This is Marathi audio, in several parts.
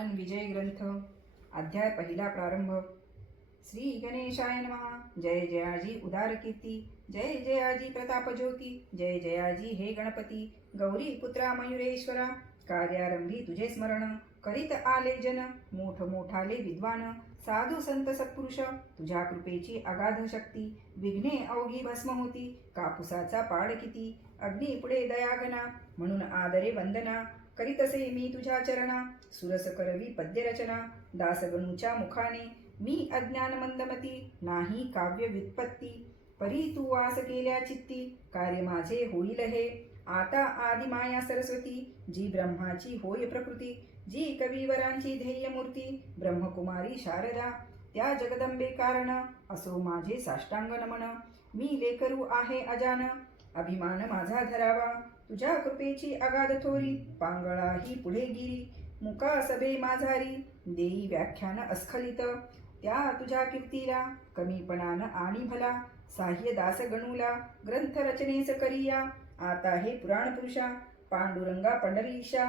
विजय ग्रंथ अध्याय पहिला प्रारंभ। श्री गणेशाय नमः। जय जयाजी उदार कीर्ती, जय जयाजी प्रताप ज्योती, जय जयाजी हे गणपती गौरी पुत्रा मयुरेश्वरा। कार्यारंभी तुझे स्मरण करीत आले जन, मोठ मोठाले विद्वान साधू संत सत्पुरुष। तुझ्या कृपेची अगाध शक्ती, विघ्ने अवघी भस्म होती। कापुसाचा पाड किती, अग्नी पुढे दयागना, म्हणून आदरे वंदना करीतसे मी तुझ्या चरणा। सुरस करवी पद्यरचना, दासगणूच्या मुखाने मी अज्ञान मंदमती। नाही काव्य व्युत्पत्ती, परी तू वास केल्या चित्ती। कार्य माझे होईल हे आता आदि माया सरस्वती, जी ब्रह्माची होय प्रकृती, जी कविवरांची ध्येय मूर्ती। ब्रह्मकुमारी शारदा, त्या जगदंबे कारण, असो माझे साष्टांग नमन। मी लेकरू आहे अजान, अभिमान माझा धरावा। तुझ्या कृपेची अगाध थोरी, पांगळा ही पुढे गिरी। मुका सभे माझारी, देई व्याख्यान अस्खलित। त्या तुझ्या कीर्तीला कमीपणान आणि भला, साह्य दास गणूला ग्रंथ रचनेस करिया। आता हे पुराण पुरुषा, पांडुरंगा पंढरीशा,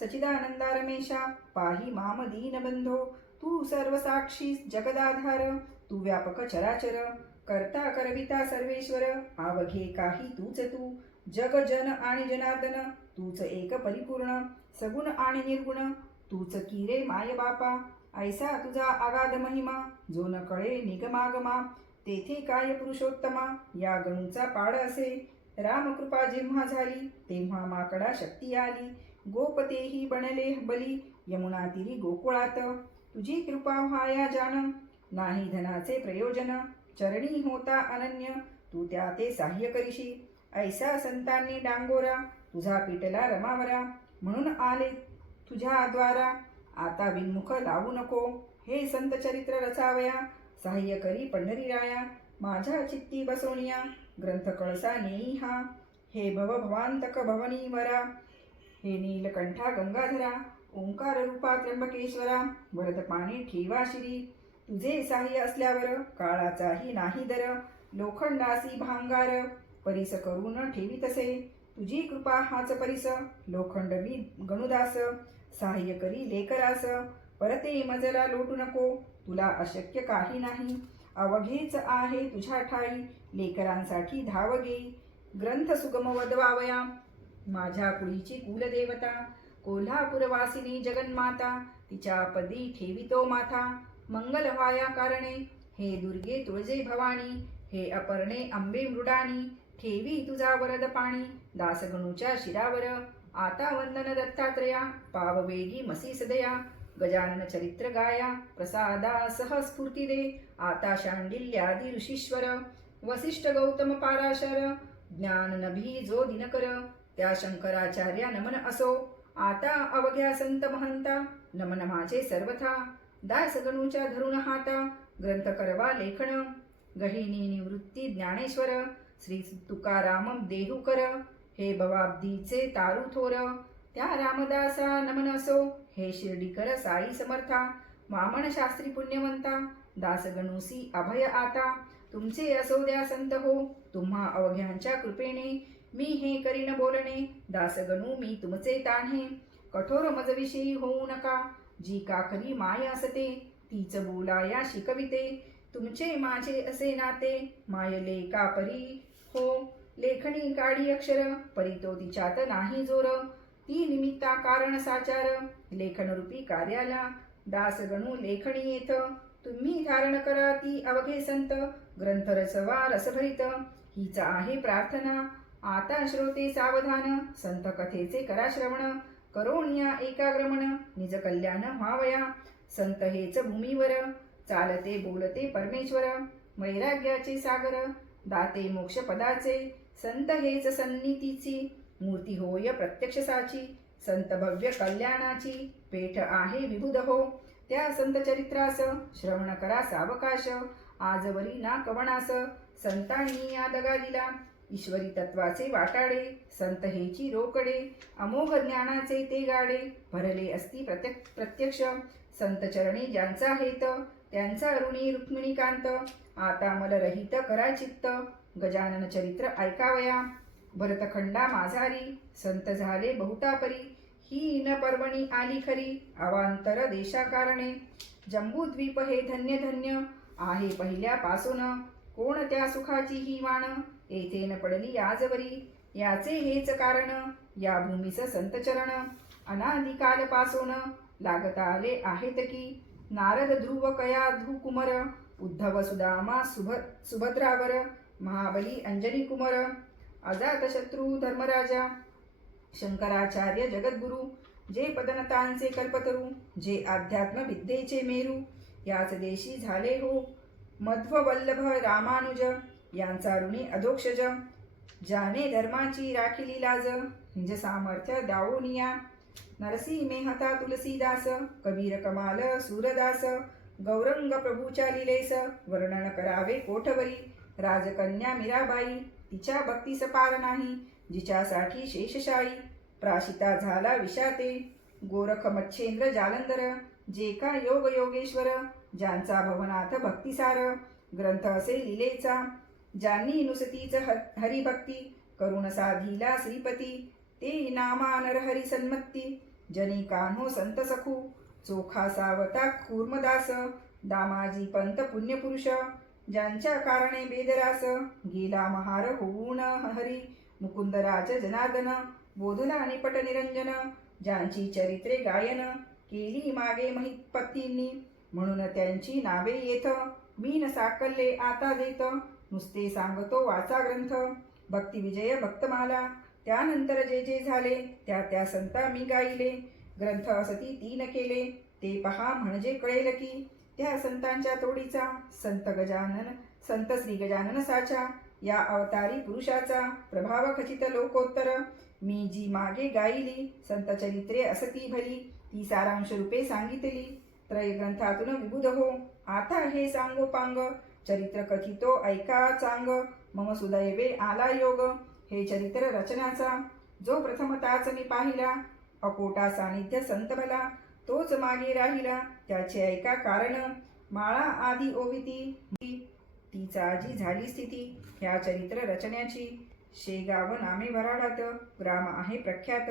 सचिदानंदा रमेशा, पाही माम दीनबंधो। तू सर्वसाक्षी जगदाधार, तू व्यापक चराचर, करता करविता सर्वेश्वर। आवघे काही तूच तू, जग जन आणि जनार्दन। तूच एक परिपूर्ण, सगुण आणि निर्गुण। तूच की रे माय बापा, ऐसा तुझा अगाध महिमा। जो न कळे निगमागमा, तेथे काय पुरुषोत्तमा। या गणूचा पाड असे, रामकृपा जेव्हा झाली, तेव्हा माकडा शक्ती आली। गोपतेही बनले बली, यमुना तीरी गोकुळात। तुझी कृपा व्हाया जाण, नाही धनाचे प्रयोजन। चरणी होता अनन्य, तू त्या ते साह्य करीशी। ऐसा संतांनी डांगोरा, तुझा पिटला रमावरा। म्हणून आले तुझ्या द्वारा, आता विनमुख लावू नको। हे संत चरित्र रचावया, साह्य करी पंढरीराया। माझ्या चित्ती बसवणिया, ग्रंथ कळसा नेई हा। हे भव भवांतक भवनीवरा, हे नीलकंठा गंगाधरा। ओंकार रूपा त्र्यंबकेश्वरा, वरद पाणी ठेवा शिरी। तुझे साह्य असल्यावर काळाचाही नाही दर। लोखंडासी भांगार, परीस करून ठेवीतसे। तुझी कृपा हाच परीस, लोखंडवी गणुदास। साह्य करी लेकरास, परते मजला लोटू नको। तुला अशक्य काही नाही, अवघेच आहे तुझ्या ठाई। लेकरांसाठी धाव घेई, ग्रंथ सुगम वदवावया। माझ्या कुळीची कुलदेवता, कोल्हापूरवासिनी जगन्माता। तिच्या पदी ठेवितो माथा, मंगल व्हाया कारणे। हे दुर्गे तुळजे भवानी, हे अपर्णे अंबे मृडानी। ठेवी तुझा वरद पाणी, दासगणूच्या शिरावर। आता वंदन दत्तात्रया, पाववेगी मसी सदया। गजानन चरित्र गाया, प्रसादासह स्फूर्ती दे। आता शांडिल्यादी ऋषीश्वर, वसिष्ठ गौतम पाराशर। ज्ञान नभी जो दिनकर, त्या शंकराचार्या नमन असो। आता अवघ्या संत महंता, नमन माझे सर्वथा। दासगणूच्या धरुण हाता, ग्रंथ करवा लेखन। गहिनी निवृत्ती ज्ञानेश्वर, श्री तुकाराम देहुकर। हे भवाब्दीचे तारू थोर, त्या रामदासा नमन असो। हे शिर्डीकर साई समर्था, वामन शास्त्री पुण्यवंता। दासगणूसी अभय आता, तुमचे असो द्या संत हो। तुम्हा अवघ्यांच्या कृपेने, मी हे करीन बोलणे। दासगणू मी तुमचे तान्हे, कठोर मजविषयी होऊ नका। जी काखरी माय असते, तीच बोलाया शिकविते। तुमचे माझे असे नाते, मायले का परी हो। लेखणी काढी अक्षर, परी तो तिच्यात नाही जोर। ती निमित्ता कारण साचार, लेखनरूपी कार्याला। दासगणू लेखणी येथ, तुम्ही धारण करा ती अवघे संत। ग्रंथ रचवा रसभरित, हीच आहे प्रार्थना। आता श्रोते सावधान, संत कथेचे करा श्रवण। करोनिया एकाग्रमण, निज कल्याण व्हावया। संत हेच भूमीवर, चालते बोलते परमेश्वर। वैराग्याचे सागर, दाते मोक्ष पदाचे। संत हेच सन्नितीची, मूर्ती होय प्रत्यक्ष साची। संत भव्य कल्याणाची, पेठ आहे विबुध हो। त्या संत चरित्रास, श्रवण करा सावकाश। आजवरी ना कवणास, संतांनी या दगा दिला। ईश्वरी तत्वाचे वाटाडे, संत हेची रोकडे। अमोघ ज्ञानाचे ते गाडे, भरले असती प्रत्यक्ष। संत चरणी ज्यांचा हेत, त्यांचा ऋणी रुक्मिणीकांत। आता मल रहित करा चित्त, गजानन चरित्र ऐकावया। भरतखंडा माझारी, संत झाले बहुतापरी। ही न पर्वणी आली खरी अवांतर देशाकारणे. जम्बूद्वीप हे धन्य धन्य आहे पहिल्यापासून, कोण त्या सुखाची ही वाण येथे न पडली आजवरी. याचे हेच कारण या भूमीस संतचरण अनादिकालपासून लागता आले आहेत की. नारद ध्रुव कया ध्रुकुमर उद्धव सुदामा सुभद्रावर महाबली अंजनी कुमार अजातशत्रू धर्मराजा शंकराचार्य जगद्गुरु जे पदनतांचे कल्पतरू जे अध्यात्म विद्येचे मेरू याच देशी झाले हो मध्ववल्लभ रामानुज यांचा ऋणी अधोक्षज ज्याने धर्माची राखिली लाज निज सामर्थ्य दावोनिया नरसी मेहता तुलसीदास कबीर कमाल सूरदास गौरंग प्रभूच्या लीलेस वर्णन करावे कोठवरी राजकन्या मीराबाई तिच्या भक्तीस पार नाही जिच्यासाठी शेषशाही प्राशिता झाला विशाते गोरख मच्छेंद्र जालंधर जे का योग योगेश्वर ज्यांचा भवनाथ भक्तिसार ग्रंथ असे लिलेचा ज्यांनी नुसतीच हरिभक्ती करुण साधीला श्रीपती ते नामा नरहरी सन्मत्ती जनी कान्हो संत सखू चोखा सावता कूर्मदास दामाजी पंत पुण्यपुरुष ज्यांच्या कारणे बेदरास गेला महार होऊन हरी मुकुंदराज जनार्दन बोधला निपट निरंजन ज्यांची चरित्रे गायन केली मागे महिपतींनी म्हणून त्यांची नावे येत मी न साकल्ले आता देत नुसते सांगतो वाचा ग्रंथ भक्तिविजय भक्तमाला त्यानंतर जे जे झाले त्या त्या संता मी गायले ग्रंथ असती 3 केले ते पहा म्हणजे कळेल की त्या संतांच्या तोडीचा संत श्री गजानन साचा या अवतारी पुरुषाचा प्रभाव खचित लोकोत्तर मी जी मागे गायली संत चरित्रे असती भली ती सारांश रूपे सांगितली त्रय ग्रंथातून विबुध हो आता हे सांगोपांग चरित्र कथितो ऐका चांग मम सुदैवे आला योग हे चरित्र रचनाचा जो प्रथमताच मी पाहिला अकोटा सानिध्य संत भला तोच मागे राहिला त्याचे ऐका कारण माळा आधी ओविती तिचा जी झाली स्थिती ह्या चरित्र रचण्याची शेगाव नामे वराडात ग्राम आहे प्रख्यात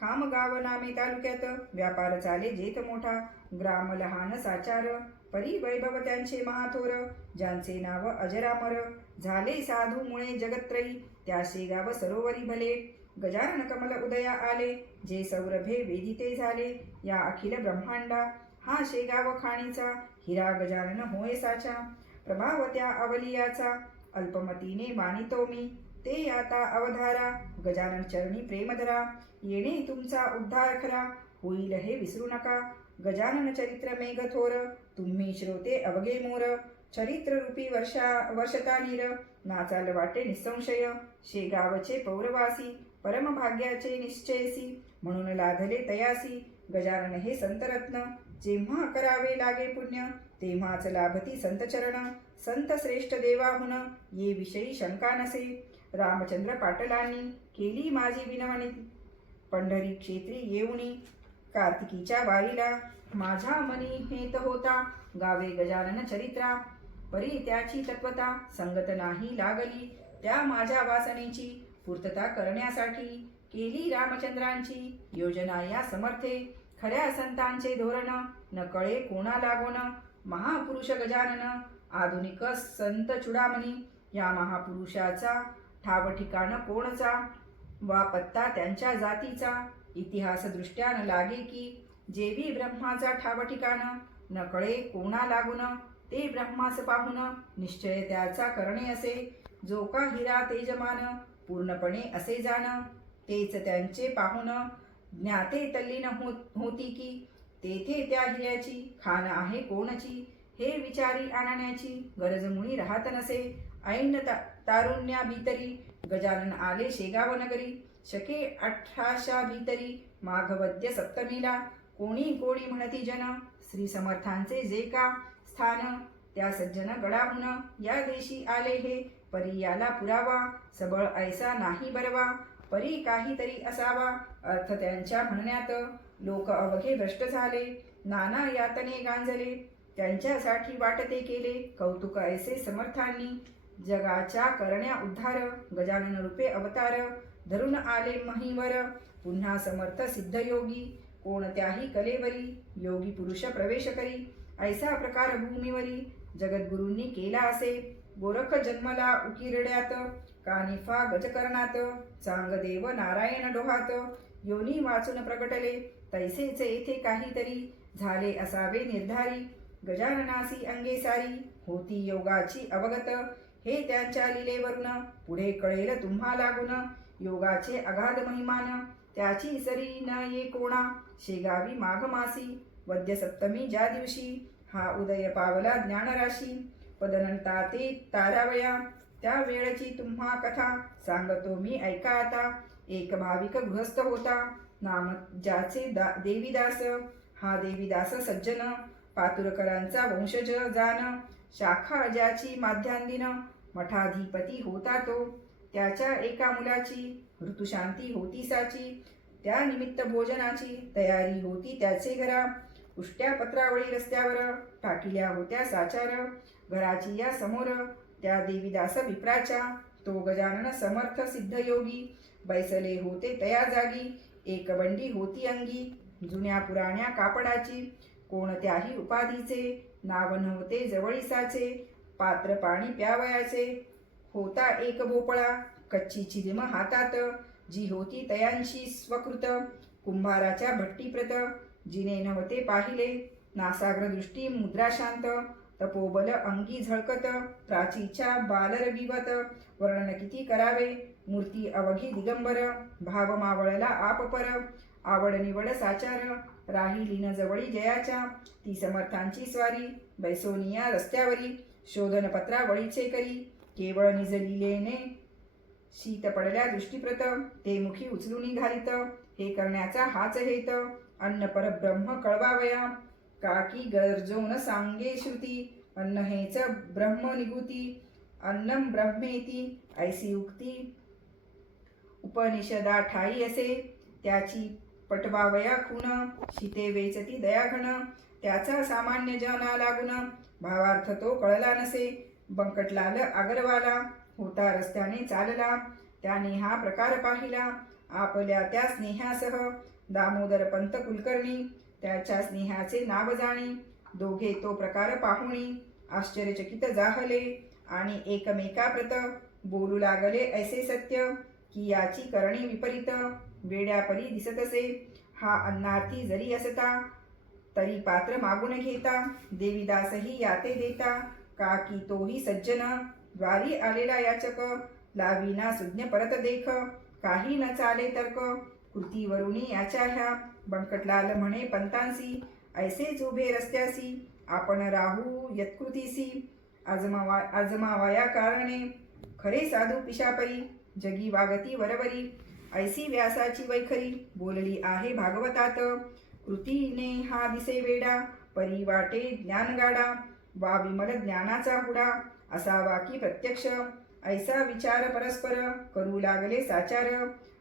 खामगाव नामे तालुक्यात व्यापार चाले जेथ मोठा ग्राम लहान साचार परी वैभव त्यांचे महाथोर ज्यांचे नाव अजरामर झाले साधू मुळे जगत्रयी त्या शेगाव सरोवरी भले गजानन कमल उदया आले जे सौरभे वेदिते झाले या अखिल ब्रह्मांडा हा शेगाव खाणीचा हिरा गजानन होय साचा प्रभाव त्या अवलियाचा अल्पमतीने मानितो मी ते आता अवधारा गजानन चरणी प्रेमधरा येणे तुमचा उद्धार खरा होईल हे विसरू नका गजानन चरित्र मेघथोर तुम्ही श्रोते अवघे मोर चरित्र रूपी वर्षता नीर नाचाल वाटे निसंशय शेगावचे पौरवासी परमभाग्याचे निश्चयसी म्हणून लाधले तयासी गजानन हे संतरत्न जेव्हा करावे लागे पुण्य तेव्हाच लाभती संतचरण संत श्रेष्ठ देवाहुन ये विषयी शंका नसे रामचंद्र पाटलांनी केली माझी विनवणी पंढरी क्षेत्री येऊनी कार्तिकीच्या वारीला माझ्या मनी हेत होता गावे गजानन चरित्रा परी त्याची तत्वता संगत नाही लागली त्या माझ्या वासनेची पूर्तता करण्यासाठी केली रामचंद्रांची योजना या समर्थे खऱ्या संतांचे धोरण न कळे कोणा लागोन महापुरुष गजानन आधुनिक संत चुडामणी या महापुरुषाचा ठाव ठिकाण कोणचा वा पत्ता त्यांच्या जातीचा इतिहास दृष्ट्या न लागे की जेवी ब्रह्माचा ठाव ठिकाण न कळे कोणा लागून ते ब्रह्मास पाहून निश्चय त्याचा करणे असे जो का हिरा तेजमान पूर्णपणे असे जाण तेच त्यांचे पाहून ज्ञाते तल्लीन होती की तेथे त्या हिऱ्याची खान आहे कोणची हे विचारी आणण्याची गरज मुळी राहत नसे ऐन तारुण्या भीतरी गजानन आले शेगाव नगरी शके 18 भीतरी माघवद्य सप्तमीला कोणी कोणी म्हणती जन श्री समर्थांचे जे का स्थान त्या सज्जन गडाहून या देशी आले हे परी याला पुरावा सबळ ऐसा नाही बरवा परी काहीतरी असावा अर्थ त्यांच्या म्हणण्यात लोक अवघे भ्रष्ट झाले नाना यातने गांजले त्यांच्यासाठी वाटते केले कौतुक ऐसे समर्थांनी जगाच्या करण्या उद्धार गजानन रूपे अवतार धरून आले महिवर पुन्हा समर्थ सिद्ध योगी कोणत्याही कलेवरी योगी पुरुष प्रवेश करी ऐसा प्रकार भूमीवरी जगद्गुरूंनी केला असे गोरख जन्मला उकिरड्यात कानिफा गजकरणात चांगदेव नारायण डोहात योनी वाचून प्रगटले तैसेच येथे काहीतरी झाले असावे निर्धारी गजाननासी अंगे सारी होती योगाची अवगत हे त्यांच्या लीलेवरून पुढे कळेल तुम्हा लागून योगाचे अगाध महिमान त्याची सरी न ये कोणा शेगावी माघ मासी वद्य सप्तमी ज्या दिवशी हा उदय पावला ज्ञानराशी पदनंता ते तारावया त्या वेळची तुम्हा कथा सांगतो मी ऐका आता एक भाविक गृहस्थ होता नाम ज्याचे देवीदास हा देवीदास सज्जन पातुरकरांचा वंशज जान शाखा ज्याची माध्यांदिन मठाधिपती होता तो त्याच्या एका मुलाची ऋतुशांती होती साची त्या निमित्त भोजनाची तयारी होती त्याचे घरा उष्ट्या पत्रावळी रस्त्यावर टाकिल्या होत्या साचार घराची या समोर त्या देवीदास विप्राच्या तो गजानन समर्थ सिद्ध योगी बैसले होते तया जागी एक बंडी होती अंगी जुन्या पुराण्या कापडाची कोणत्याही उपाधीचे नाव नव्हते जवळीसाचे पात्र पाणी प्यावयाचे होता एक भोपळा कच्ची चिलिम हातात जी होती तयांशी स्वकृत कुंभाराच्या भट्टीप्रत जिने नव्हते पाहिले नासाग्र दृष्टी मुद्रा शांत तपोबल अंगी झळकत प्राचीच्या बालरविवत वर्णन किती करावे मूर्ती अवघी दिगंबर भाव मावळला आपपर आवड निवड साचार राहिली न जवळी जयाच्या ती समर्थांची स्वारी बैसोनिया रस्त्यावरी शोधन पत्रावळीचे करी केवळ निजलिलेने शीत पडल्या दृष्टीप्रत ते मुखी उचलून घालित हे करण्याचा हाच हेत अन्न परब्रह्म कळवावया काकी गरजोन सांगे श्रुती अन्न हेच ब्रह्म निगुती अन्नम ब्रह्मेती ऐसी उक्ती उपनिषदा ठाई असे त्याची पटवावया खून शीते वेचती दयाघन त्याचा सामान्य जना लागून भावार्थ तो कळला नसे बंकटलाल आगरवाला होता रस्त्याने चालला त्याने हा प्रकार पाहिला आपल्या त्या स्नेहासह दामोदर पंत कुलकर्णी त्याच्या स्नेहाचे नाव जाणी दोघे तो प्रकार पाहुणी आश्चर्यचकित जाहले आणि एकमेकाप्रत बोलू लागले ऐसे सत्य की याची करणी विपरीत वेड्यापरी दिसत असे हा अन्नार्थी जरी असता तरी पात्र मागून घेता देवीदासही याते देता का की तोही सज्जन द्वारी आलेला याचक लावीना सुज्ञ परत देख काही न चाले तर्क कृतीवरुनी याच्या ह्या बंकटलाल म्हणे पंतांसी ऐसेच उभे रस्त्यासी आपण राहू यत्कृतीसी आजमावया कारणे खरे साधू पिशापरी जगी वागती वरवरी ऐसी व्यासाची वैखरी बोलली आहे भागवतात कृतीने हा दिसे वेडा परी वाटे ज्ञानगाडा वा विमल ज्ञानाचा हुडा असावा की प्रत्यक्ष ऐसा विचार परस्पर करू लागले साचार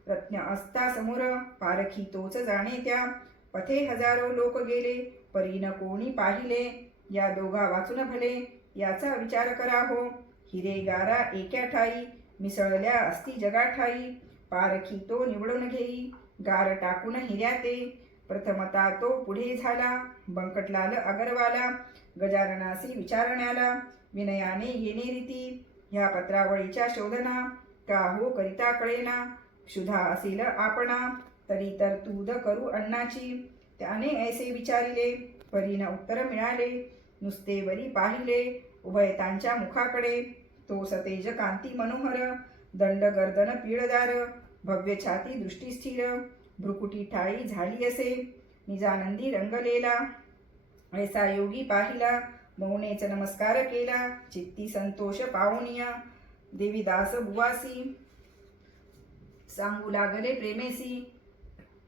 रत्न असता समोर पारखी तोच जाणे त्या पथे हजारो लोक गेले परी न कोणी पाहिले या दोघा वाचून भले याचा विचार करा हो हिरे गारा एक्या ठाई मिसळल्या असती जगा ठाई पारखी तो निवडून घेई गार टाकून हिऱ्याते प्रथमता तो पुढे झाला बंकटलाल अगरवाला गजाननासी विचारण्याला विनयाने येणे रीती ह्या पत्रावळीच्या शोधना का हो करिता कळेना क्षुधा असेल आपणा तरी तरतूद करू अण्णाची त्याने ऐसे विचारिले परीन उत्तर मिळाले नुसते वरी पाहिले उभयतांच्या मुखाकडे तो सतेज कांती मनोहर दंड गर्दन पीळदार भव्य छाती दृष्टी स्थिर भ्रुकुटी ठाई झाली असे निजानंदी रंगलेला ऐसा योगी पाहिला मौनेच नमस्कार केला चित्ती संतोष पावनिया देवीदास बुवासी सांगू लागले प्रेमेसी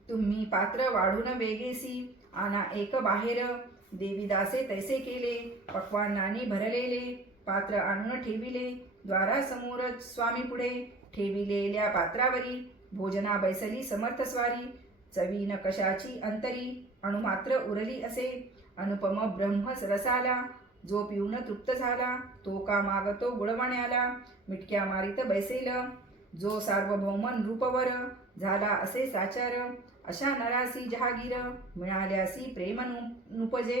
तुम्ही पात्र वाढून वेगेसी आना एक बाहेर देवीदासे तैसे केले पक्वान्नानी भरलेले पात्र आणून ठेविले द्वारासमोर स्वामी पुढे ठेविलेल्या पात्रावरी भोजना बैसली समर्थ स्वारी चवीन कशाची अंतरी अणुमात्र उरली असे अनुपम ब्रह्मस रसाला जो पिऊन तृप्त झाला तो का मागतो गुळवण्याला मिटक्या मारित बैसेल जो सार्वभौमन रूपवर झाला असे साचार. अशा नरासी जहागीर मिळाल्यासी प्रेम नुपजे.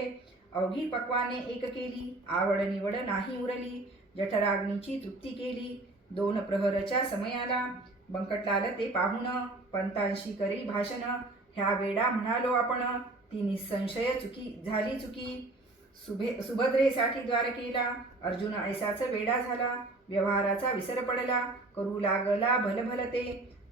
अवघी पक्वाने एक केली आवड निवड नाही उरली. जठराग्नीची तृप्ती केली 2 प्रहरच्या समयाला. बंकटलाल ते पाहून पंतांशी करी भाषण. ह्या वेडा म्हणालो आपण ती निसंशय झाली चुकी. सुभद्रेसाठी द्वार केला अर्जुन ऐसाच वेडा झाला. व्यवहाराचा विसर पडला करू लागला भलभलते.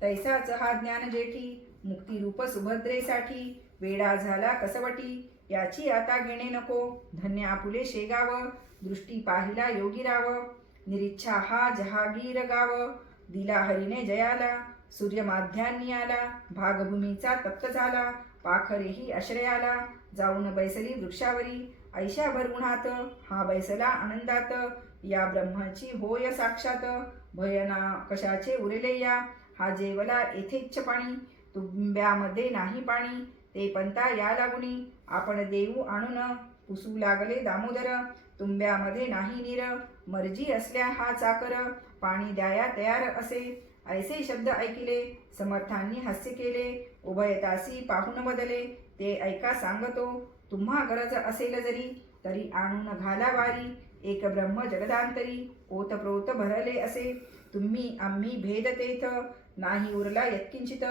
तैसाच हा ज्ञान जेठी मुक्तिरूप सुभद्रेसाठी. वेडा झाला कसवटी याची आता घेणे नको. धन्य आपुले शेगाव दृष्टी पाहिला योगी राव. निरीच्छा हा जहागीर गाव दिला हरीने जयाला. सूर्य माध्यांनी आला भागभूमीचा तप्त झाला. पाखरेही आश्रयाला जाऊन बैसली वृक्षावरी. ऐशाभर उन्हात हा बैसला आनंदात. या ब्रह्माची होय साक्षात भयना कशाचे उरले या. हा जेवला येथेच्छ पाणी तुंब्यामध्ये नाही पाणी. ते पंता या लागुनी आपण देऊ आणून. पुसू लागले दामोदर तुंब्यामध्ये नाही नीर. मर्जी असल्या हा चाकर पाणी द्याया तयार असे. ऐसे शब्द ऐकिले समर्थांनी हास्य केले. उभयतासी पाहून बदले ते ऐका सांगतो. तुम्हा गरज असेल जरी तरी आणून घाला वारी. एक ब्रह्म जगदांतरी ओतप्रोत भरले असे. तुम्ही आम्ही भेद तेथ नाही उरला यत्किंचित.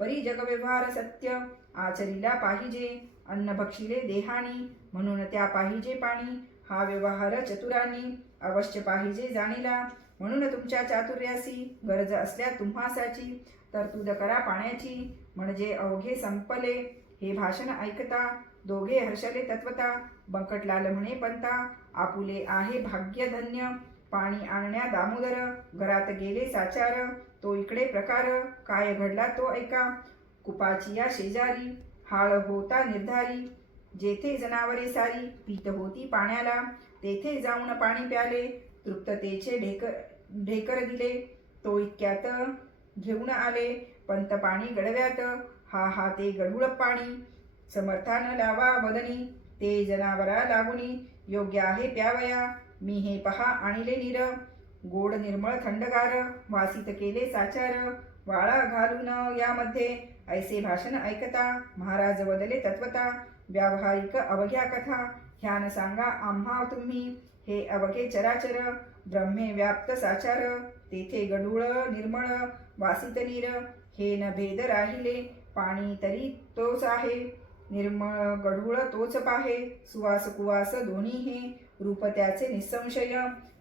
परी जगव्यवहार सत्य आचरिला पाहिजे. अन्न भक्षिले देहानी म्हणून त्या पाहिजे पाणी. हा व्यवहार चतुरांनी अवश्य पाहिजे जाणीला. म्हणून तुमच्या चातुर्यासी गरज असल्या तुम्हासाची तरतूद करा पाण्याची. म्हणजे अवघे संपले हे भाषण ऐकता. दोघे हर्षले तत्वता. बंकटलाल म्हणे पंता आपुले आहे भाग्य धन्य. पाणी आणण्या दामोदर घरात गेले साचार. तो इकडे प्रकार काय घडला तो ऐका. कुपाची या शेजारी हाळ होता निर्धारी. जेथे जनावरे सारी पीत होती पाण्याला. तेथे जाऊन पाणी प्याले तृप्ततेचे ढेकर दिले. तो इतक्यात घेऊन आले पंत पाणी गडव्यात. हा ते गढूळ पाणी समर्थान लावा वदनी. ते जनावरा लागुनी योग्य आहे प्यावया. मी हे पहा आणले नीर. गोड निर्मळ थंडगार वासित केले साचार. वाळा घालून यामध्ये ऐसे भाषण ऐकता. महाराज वदले तत्वता. व्यावहारिक अवघ्या कथा ह्यान सांगा आम्हा तुम्ही. हे अवघे चराचर ब्रह्मे व्याप्त साचार. तेथे गढूळ निर्मळ वासित नीर. हे न भेद राहिले पाणी तरी तोच आहे. निर्मळ गढूळ तोच पाहे. सुवास कुवास दोन्ही हे. रूप त्याचे निसंशय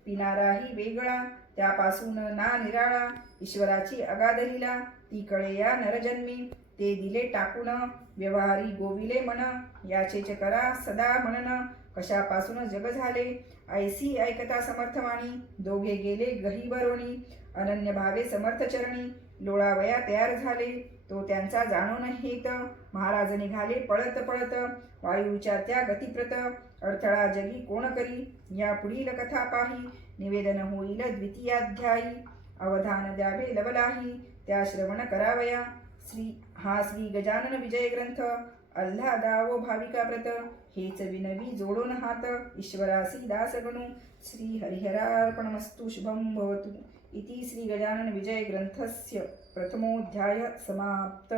पिणाराही वेगळा. त्यापासून ना निराळा. ईश्वराची अगाध लीला ती कळे या नरजन्मी. ते दिले टाकून व्यवहारी गोविले मन. याचेच करा सदा मनन. कशापासून जग झाले ऐसी ऐकता समर्थवाणी. दोघे गेले गहिवरोणी अनन्य भावे समर्थ चरणी. लोळावया तयार झाले तो त्यांचा जाणून हेत. महाराज निघाले पळत पळत वायूच्या त्या गतिप्रत. अडथळा जगी कोण करी या पुढील कथा पाही. निवेदन होईल द्वितीयाध्यायी. अवधान द्यावे लवलाही त्या श्रवण करावया. श्री गजानन विजय ग्रंथ आल्हादावो भाविका प्रत. हेच विनवी जोडून हात ईश्वरासी दास गणू. श्री हरिहरार्पणमस्तु शुभं भवतु. इति श्री गजानन विजय ग्रंथस्य प्रथमोऽध्याय समाप्त.